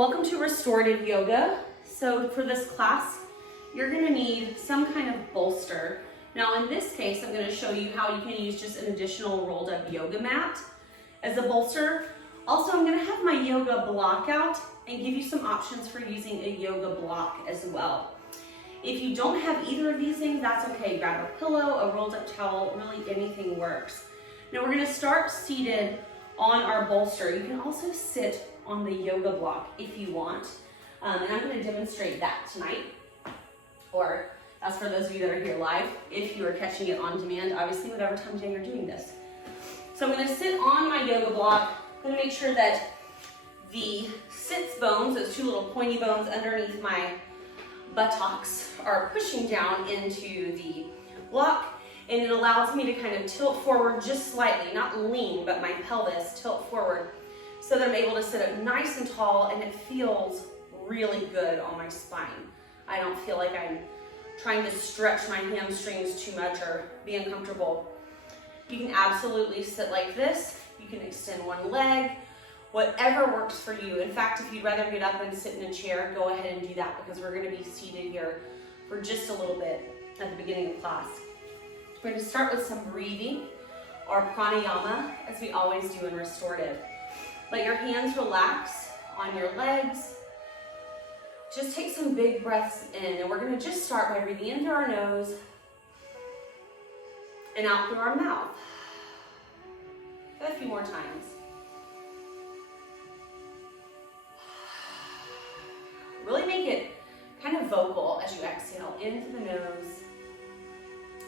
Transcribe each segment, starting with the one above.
Welcome to Restorative Yoga. So for this class, you're gonna need some kind of bolster. Now in this case, I'm gonna show you how you can use just an additional rolled up yoga mat as a bolster. Also, I'm gonna have my yoga block out and give you some options for using a yoga block as well. If you don't have either of these things, that's okay. Grab a pillow, a rolled up towel, really anything works. Now we're gonna start seated on our bolster. You can also sit on the yoga block if you want. And I'm gonna demonstrate that tonight. Or that's for those of you that are here live. If you are catching it on demand, obviously whatever time of day you're doing this. So I'm gonna sit on my yoga block. I'm gonna make sure that the sits bones, those two little pointy bones underneath my buttocks, are pushing down into the block, and it allows me to kind of tilt forward just slightly, not lean, but my pelvis tilt forward so that I'm able to sit up nice and tall, and it feels really good on my spine. I don't feel like I'm trying to stretch my hamstrings too much or be uncomfortable. You can absolutely sit like this. You can extend one leg, whatever works for you. In fact, if you'd rather get up and sit in a chair, go ahead and do that, because we're gonna be seated here for just a little bit at the beginning of class. We're gonna start with some breathing or pranayama, as we always do in restorative. Let your hands relax on your legs. Just take some big breaths in, and we're gonna just start by breathing in through our nose and out through our mouth. A few more times. Really make it kind of vocal as you exhale in through the nose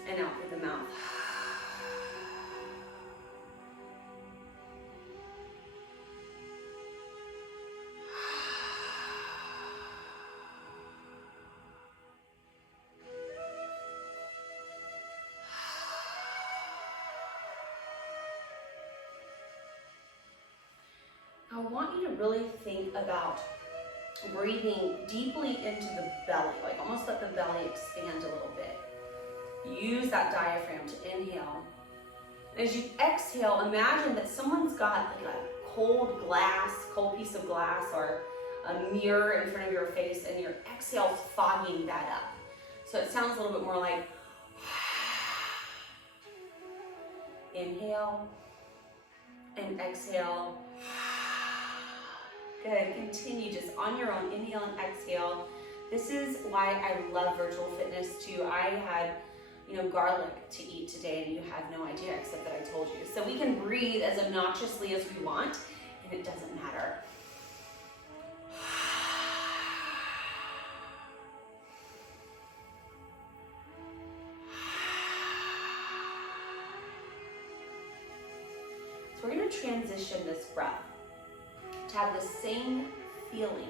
and out through the mouth. I want you to really think about breathing deeply into the belly, like almost let the belly expand a little bit. Use that diaphragm to inhale. As you exhale, imagine that someone's got like a cold piece of glass or a mirror in front of your face, and your exhale's fogging that up. So it sounds a little bit more like inhale and exhale. Good, continue just on your own, inhale and exhale. This is why I love virtual fitness too. I had, garlic to eat today, and you have no idea except that I told you. So we can breathe as obnoxiously as we want, and it doesn't matter. So we're gonna transition this breath to have the same feeling.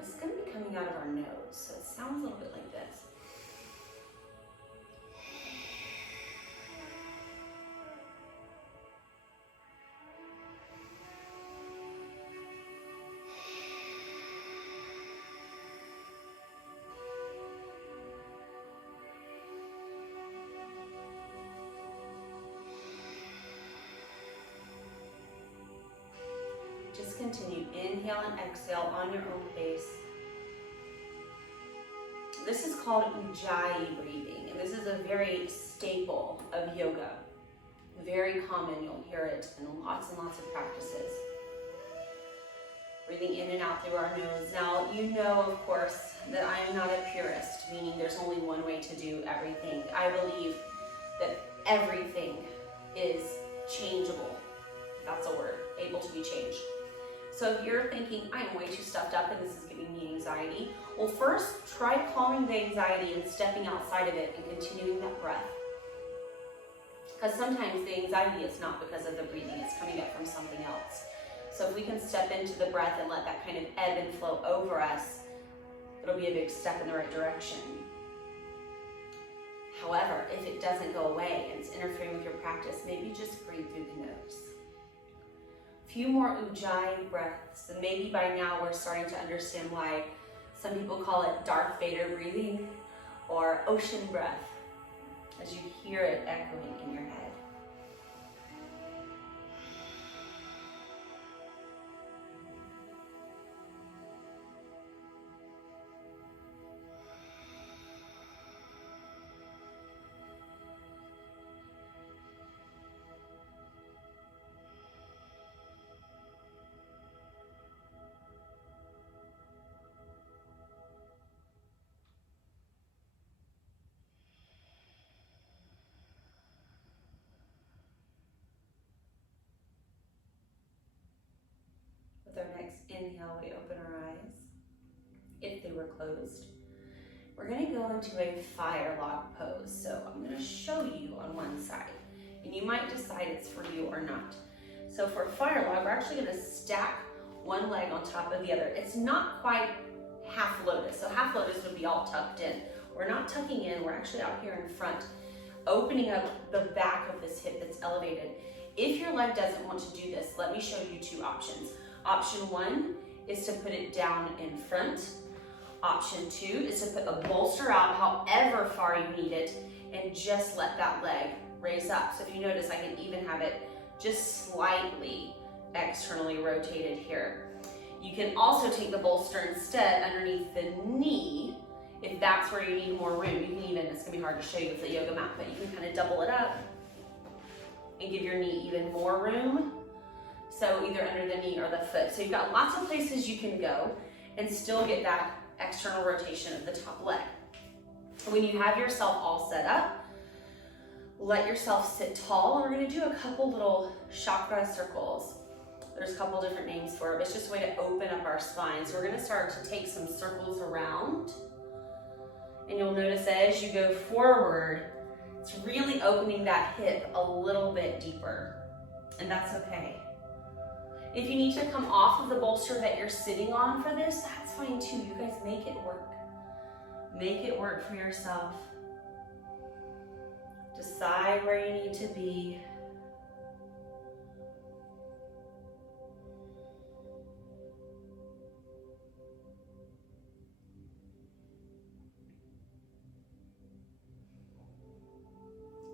It's going to be coming out of our nose, so it sounds a little bit like this. Just continue, inhale and exhale on your own pace. This is called Ujjayi breathing, and this is a very staple of yoga. Very common, you'll hear it in lots and lots of practices. Breathing in and out through our nose. Now, you know, of course, that I am not a purist, meaning there's only one way to do everything. I believe that everything is changeable. That's a word, able to be changed. So if you're thinking, I am way too stuffed up and this is giving me anxiety, well, first try calming the anxiety and stepping outside of it and continuing that breath. Because sometimes the anxiety is not because of the breathing, it's coming up from something else. So if we can step into the breath and let that kind of ebb and flow over us, it'll be a big step in the right direction. However, if it doesn't go away and it's interfering with your practice, maybe just breathe through the nose. Few more Ujjayi breaths, and maybe by now we're starting to understand why some people call it Darth Vader breathing or ocean breath, as you hear it echoing in your head. Inhale, we open our eyes, if they were closed. We're gonna go into a fire log pose. So I'm gonna show you on one side, and you might decide it's for you or not. So for fire log, we're actually gonna stack one leg on top of the other. It's not quite half lotus. So half lotus would be all tucked in. We're not tucking in, we're actually out here in front, opening up the back of this hip that's elevated. If your leg doesn't want to do this, let me show you two options. Option one is to put it down in front. Option two is to put a bolster out however far you need it and just let that leg raise up. So if you notice, I can even have it just slightly externally rotated here. You can also take the bolster instead underneath the knee if that's where you need more room. You can even, it's gonna be hard to show you with the yoga mat, but you can kind of double it up and give your knee even more room. So either under the knee or the foot. So you've got lots of places you can go and still get that external rotation of the top leg. When you have yourself all set up, let yourself sit tall. We're gonna do a couple little chakra circles. There's a couple different names for it, but it's just a way to open up our spine. So we're gonna start to take some circles around. And you'll notice as you go forward, it's really opening that hip a little bit deeper. And that's okay. If you need to come off of the bolster that you're sitting on for this, that's fine too. You guys make it work. Make it work for yourself. Decide where you need to be.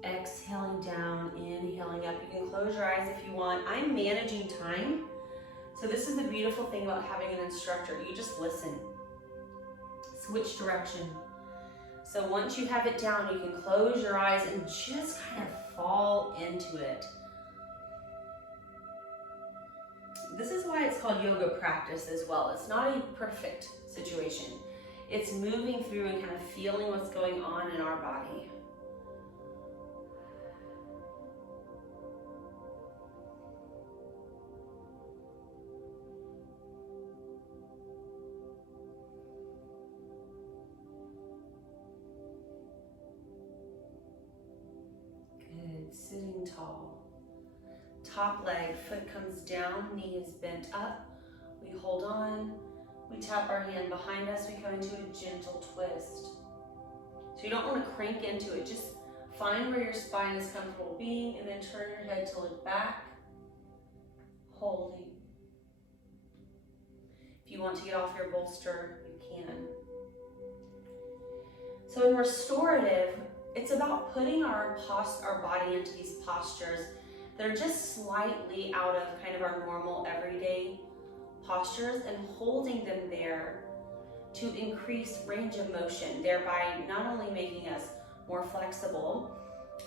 Exhaling down, inhaling up. You can close your eyes if you want. I'm managing time. So this is the beautiful thing about having an instructor. You just listen. Switch direction. So once you have it down, you can close your eyes and just kind of fall into it. This is why it's called yoga practice as well. It's not a perfect situation. It's moving through and kind of feeling what's going on in our body. Sitting tall. Top leg, foot comes down, knee is bent up. We hold on, we tap our hand behind us, we come into a gentle twist. So you don't want to crank into it, just find where your spine is comfortable being and then turn your head to look back, holding. If you want to get off your bolster, you can. So in restorative, it's about putting our body into these postures that are just slightly out of kind of our normal everyday postures and holding them there to increase range of motion, thereby not only making us more flexible,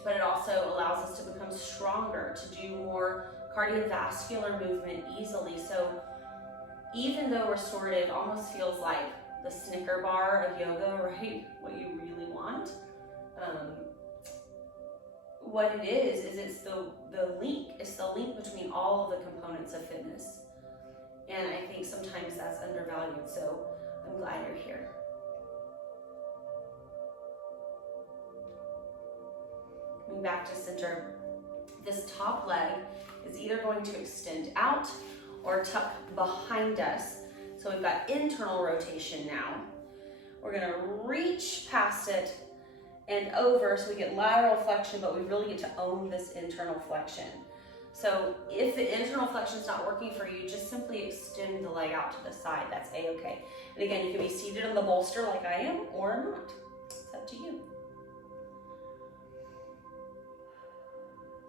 but it also allows us to become stronger, to do more cardiovascular movement easily. So even though restorative almost feels like the Snicker bar of yoga, right? What you really want. What it is it's the link. It's the link between all of the components of fitness. And I think sometimes that's undervalued. So I'm glad you're here. Coming back to center. This top leg is either going to extend out or tuck behind us. So we've got internal rotation now. We're gonna reach past it and over so we get lateral flexion, but we really get to own this internal flexion. So if the internal flexion is not working for you, just simply extend the leg out to the side. That's a-okay. And again, you can be seated on the bolster like I am or not. It's up to you.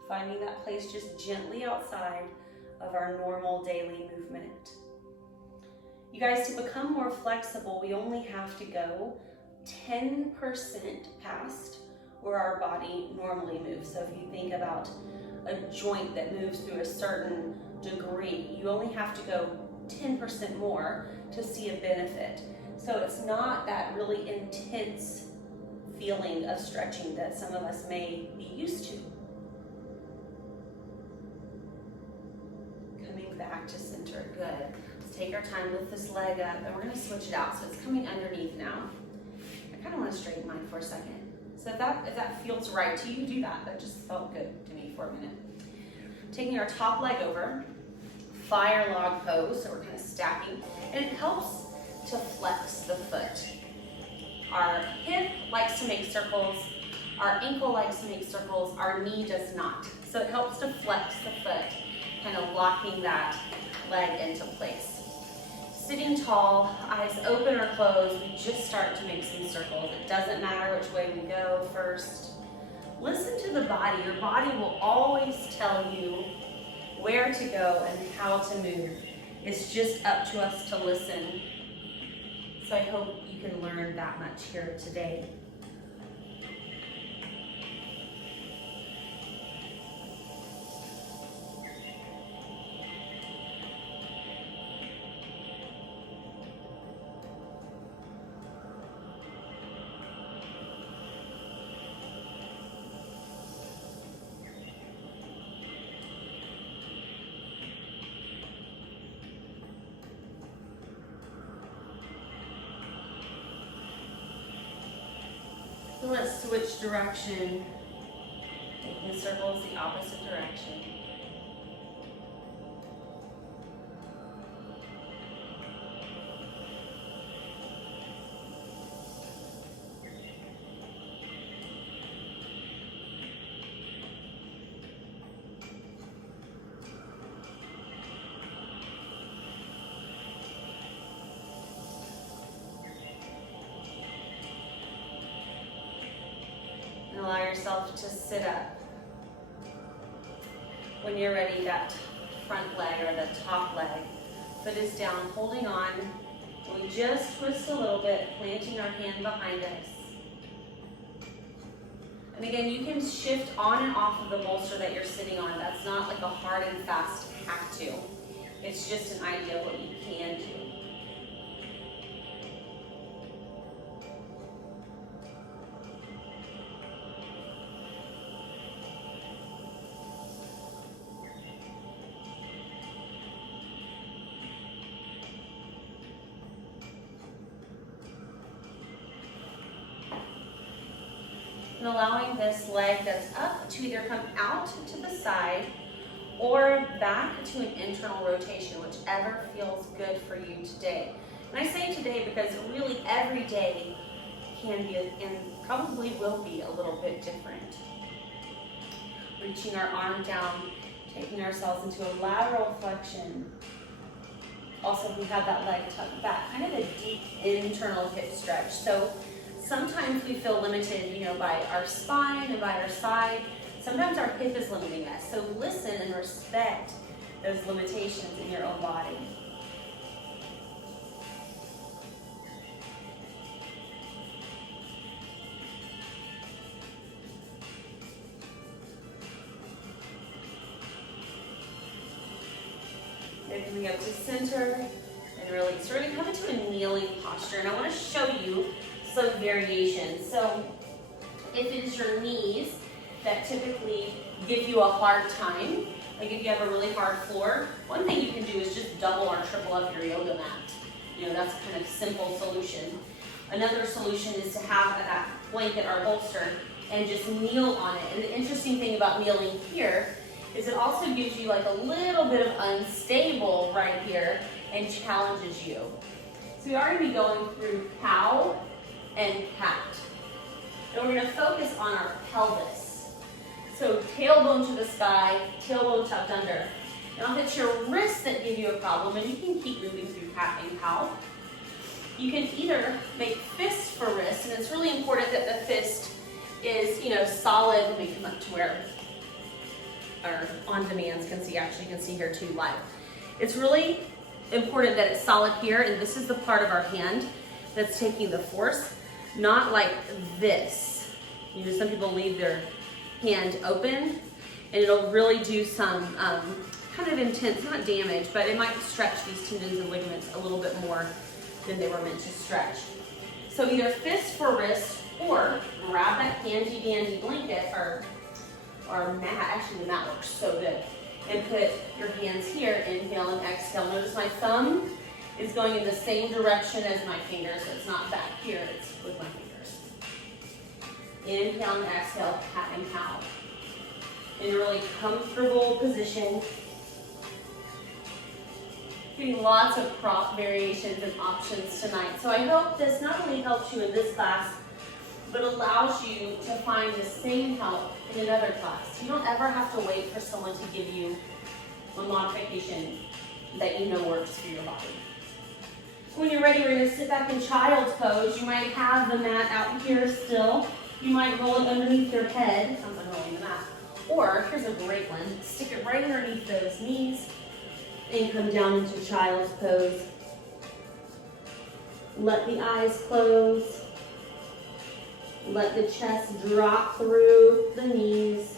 Finding that place just gently outside of our normal daily movement. You guys, to become more flexible, we only have to go 10% past where our body normally moves. So if you think about a joint that moves through a certain degree, you only have to go 10% more to see a benefit. So it's not that really intense feeling of stretching that some of us may be used to. Coming back to center, good. Take our time, lift this leg up, and we're gonna switch it out. So it's coming underneath now. I kind of want to straighten mine for a second. So if that feels right to you, do that. That just felt good to me for a minute. Taking our top leg over, fire log pose, so we're kind of stacking, and it helps to flex the foot. Our hip likes to make circles, our ankle likes to make circles, our knee does not. So it helps to flex the foot, kind of locking that leg into place. Sitting tall, eyes open or closed, we just start to make some circles. It doesn't matter which way we go first. Listen to the body. Your body will always tell you where to go and how to move. It's just up to us to listen. So I hope you can learn that much here today. So let's switch direction, taking circles the opposite direction. Allow yourself to sit up. When you're ready, that front leg or the top leg, foot is down, holding on. And we just twist a little bit, planting our hand behind us. And again, you can shift on and off of the bolster that you're sitting on. That's not like a hard and fast have to. It's just an idea of what you can do. And allowing this leg that's up to either come out to the side or back to an internal rotation, whichever feels good for you today. And I say today because really every day can be and probably will be a little bit different. Reaching our arm down, taking ourselves into a lateral flexion. Also, we have that leg tucked back, kind of a deep internal hip stretch. So sometimes we feel limited, by our spine and by our side. Sometimes our hip is limiting us. So listen and respect those limitations in your own body. Then coming up to center and release. We're going to come into a kneeling posture, and I want to show you some variations. So if it is your knees that typically give you a hard time, like if you have a really hard floor, one thing you can do is just double or triple up your yoga mat. That's a kind of simple solution. Another solution is to have that blanket or bolster and just kneel on it. And the interesting thing about kneeling here is it also gives you like a little bit of unstable right here and challenges you. So we are going to be going through cow and cat. And we're going to focus on our pelvis. So tailbone to the sky, tailbone tucked under. Now if it's your wrists that give you a problem, and you can keep moving through cat and cow, you can either make fists for wrists, and it's really important that the fist is, solid. Let me come up to where our on-demands can see. Actually, you can see here too live. It's really important that it's solid here, and this is the part of our hand that's taking the force, not like this. Some people leave their hand open, and it'll really do some kind of intense, not damage, but it might stretch these tendons and ligaments a little bit more than they were meant to stretch. So either fist for wrist, or grab that handy dandy blanket or mat. Actually, the mat works so good. And put your hands here, inhale and exhale. Notice my thumb is going in the same direction as my fingers, so it's not back here, it's with my fingers. Inhale and exhale, cat and cow. In a really comfortable position. Getting lots of prop variations and options tonight. So I hope this not only helps you in this class, but allows you to find the same help in another class. You don't ever have to wait for someone to give you a modification that you know works for your body. When you're ready, we're going to sit back in child's pose. You might have the mat out here still. You might roll it underneath your head. Sounds like rolling the mat. Or, here's a great one. Stick it right underneath those knees and come down into child's pose. Let the eyes close. Let the chest drop through the knees.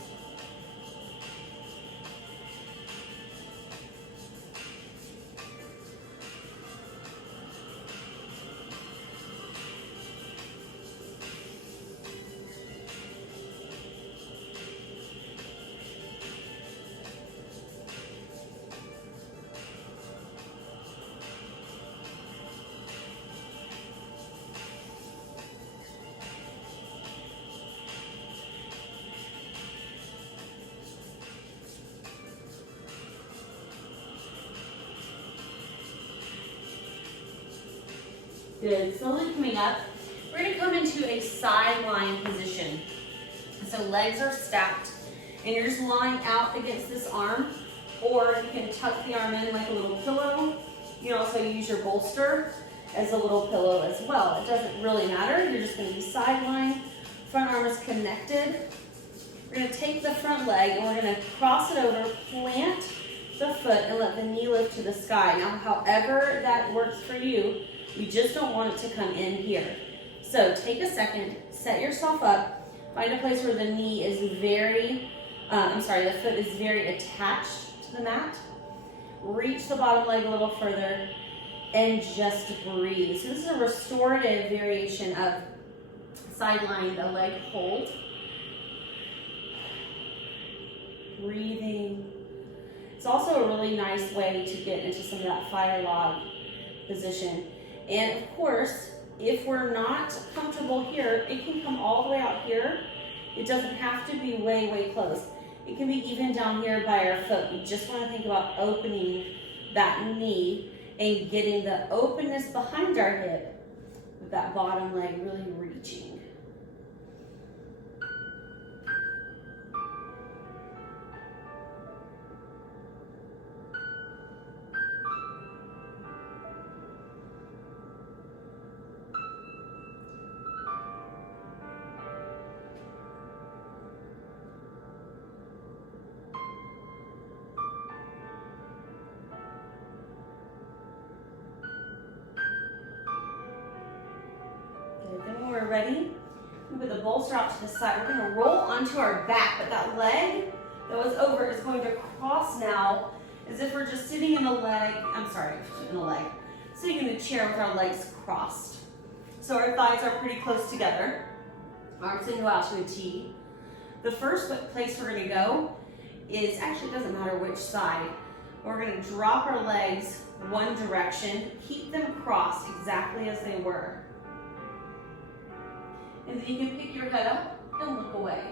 Good. Slowly coming up, we're going to come into a side lying position. So legs are stacked, and you're just lying out against this arm, or you can tuck the arm in like a little pillow. You can also use your bolster as a little pillow as well. It doesn't really matter. You're just going to be side lying. Front arm is connected. We're going to take the front leg, and we're going to cross it over, plant the foot, and let the knee lift to the sky. Now, however that works for you, we just don't want it to come in here. So take a second, set yourself up, find a place where the knee is the foot is very attached to the mat. Reach the bottom leg a little further and just breathe. So this is a restorative variation of side lying, the leg hold. Breathing. It's also a really nice way to get into some of that fire log position. And of course, if we're not comfortable here, it can come all the way out here. It doesn't have to be way, way close. It can be even down here by our foot. We just want to think about opening that knee and getting the openness behind our hip with that bottom leg really reaching. Then when we're ready, we put the bolster out to the side. We're going to roll onto our back, but that leg that was over is going to cross now as if we're just sitting in the leg. Sitting in the chair with our legs crossed. So our thighs are pretty close together. Arms can go out to a T. The first place we're going to go is, actually it doesn't matter which side. We're going to drop our legs one direction, keep them crossed exactly as they were. And then you can pick your head up and look away.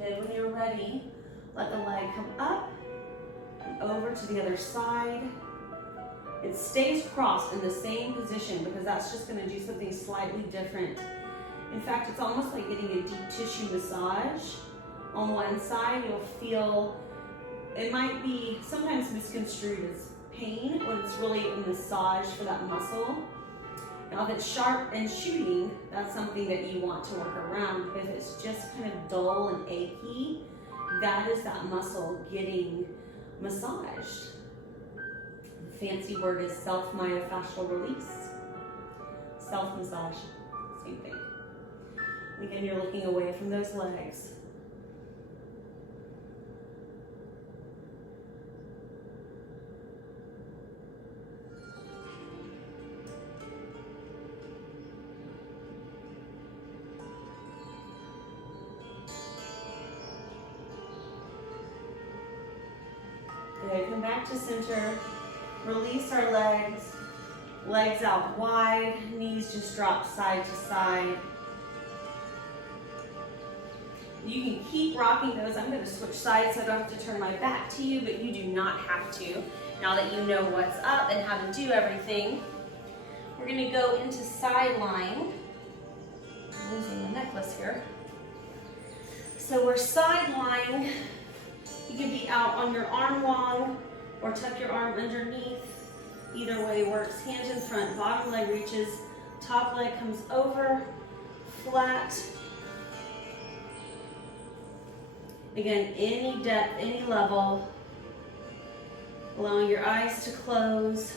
Okay, when you're ready, let the leg come up and over to the other side. It stays crossed in the same position because that's just going to do something slightly different. In fact, it's almost like getting a deep tissue massage. On one side, you'll feel, it might be sometimes misconstrued as pain when it's really a massage for that muscle. Now, if it's sharp and shooting, that's something that you want to work around. If it's just kind of dull and achy, that is that muscle getting massaged. The fancy word is self-myofascial release. Self-massage, same thing. Again, you're looking away from those legs. Okay, come back to center. Release our legs. Legs out wide. Knees just drop side to side. You can keep rocking those. I'm going to switch sides so I don't have to turn my back to you, but you do not have to. Now that you know what's up and how to do everything, we're going to go into side lying. I'm losing the necklace here. So we're side lying. You can be out on your arm long or tuck your arm underneath. Either way works. Hands in front, bottom leg reaches, top leg comes over, flat. Again, any depth, any level. Allowing your eyes to close.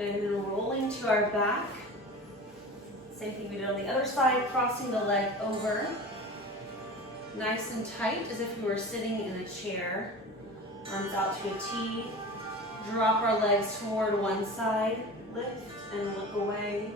And then rolling to our back. Same thing we did on the other side, crossing the leg over. Nice and tight, as if we were sitting in a chair. Arms out to a T. Drop our legs toward one side. Lift and look away.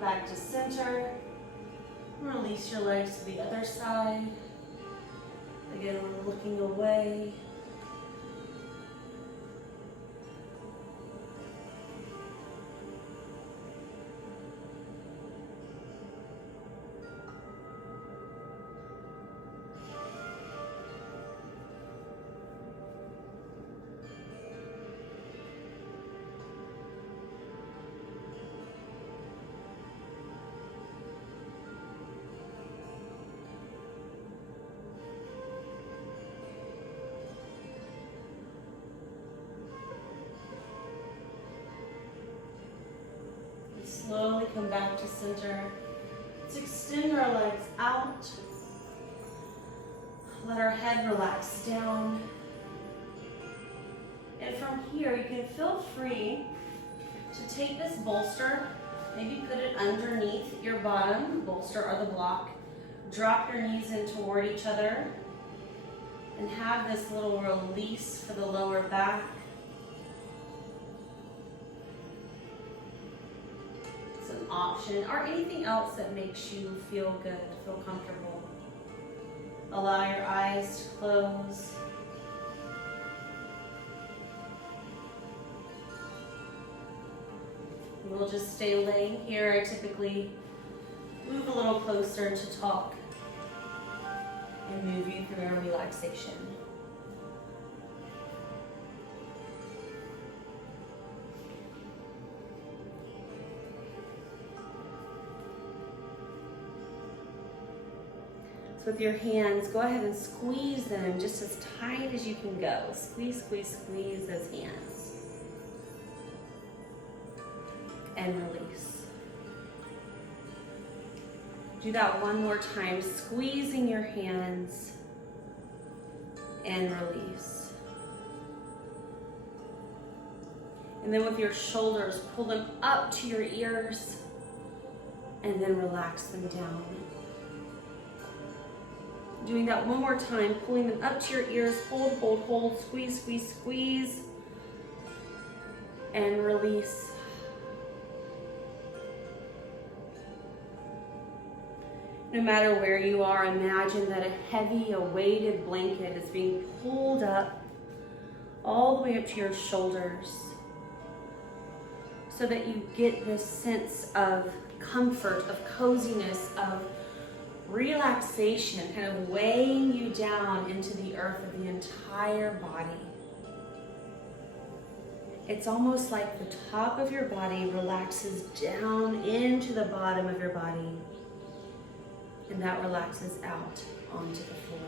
Back to center. Release your legs to the other side. Again, we're looking away. Slowly come back to center. Let's extend our legs out. Let our head relax down. And from here, you can feel free to take this bolster, maybe put it underneath your bottom, bolster or the block. Drop your knees in toward each other and have this little release for the lower back. Option or anything else that makes you feel good, feel comfortable. Allow your eyes to close. We'll just stay laying here. I typically move a little closer to talk and move you through our relaxation. So with your hands, go ahead and squeeze them just as tight as you can go. Squeeze, squeeze, squeeze those hands. And release. Do that one more time, squeezing your hands and release. And then with your shoulders, pull them up to your ears and then relax them down. Doing that one more time, pulling them up to your ears, hold, hold, hold, squeeze, squeeze, squeeze, and release. No matter where you are, imagine that a heavy, a weighted blanket is being pulled up all the way up to your shoulders so that you get this sense of comfort, of coziness, of relaxation, kind of weighing you down into the earth of the entire body. It's almost like the top of your body relaxes down into the bottom of your body, and that relaxes out onto the floor.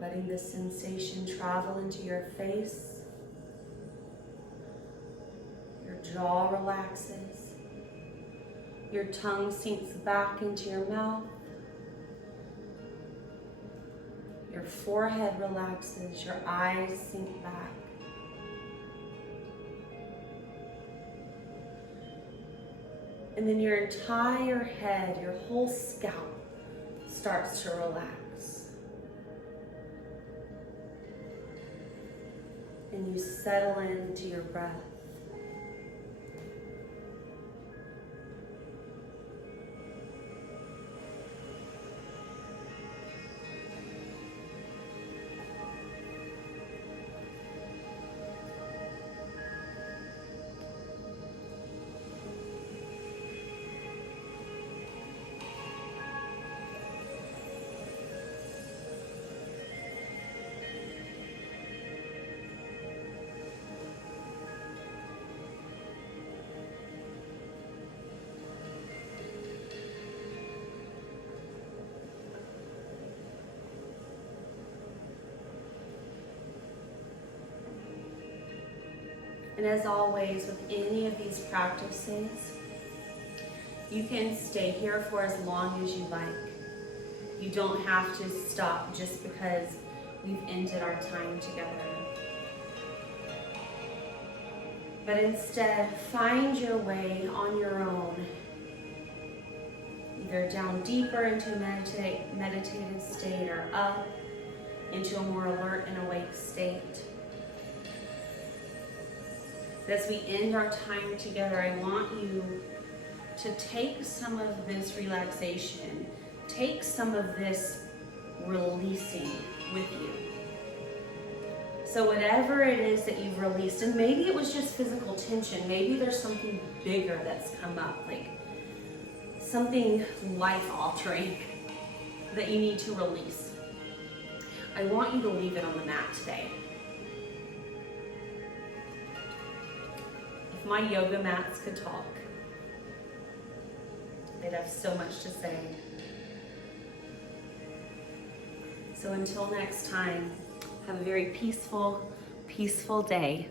Letting the sensation travel into your face. Your jaw relaxes. Your tongue sinks back into your mouth. Your forehead relaxes. Your eyes sink back. And then your entire head, your whole scalp starts to relax. And you settle into your breath. And as always, with any of these practices, you can stay here for as long as you like. You don't have to stop just because we've ended our time together. But instead, find your way on your own, either down deeper into a meditative state or up into a more alert and awake state. As we end our time together, I want you to take some of this relaxation, take some of this releasing with you. So whatever it is that you've released, and maybe it was just physical tension, maybe there's something bigger that's come up, like something life-altering that you need to release. I want you to leave it on the mat today. If my yoga mats could talk, they'd have so much to say. So until next time, have a very peaceful, peaceful day.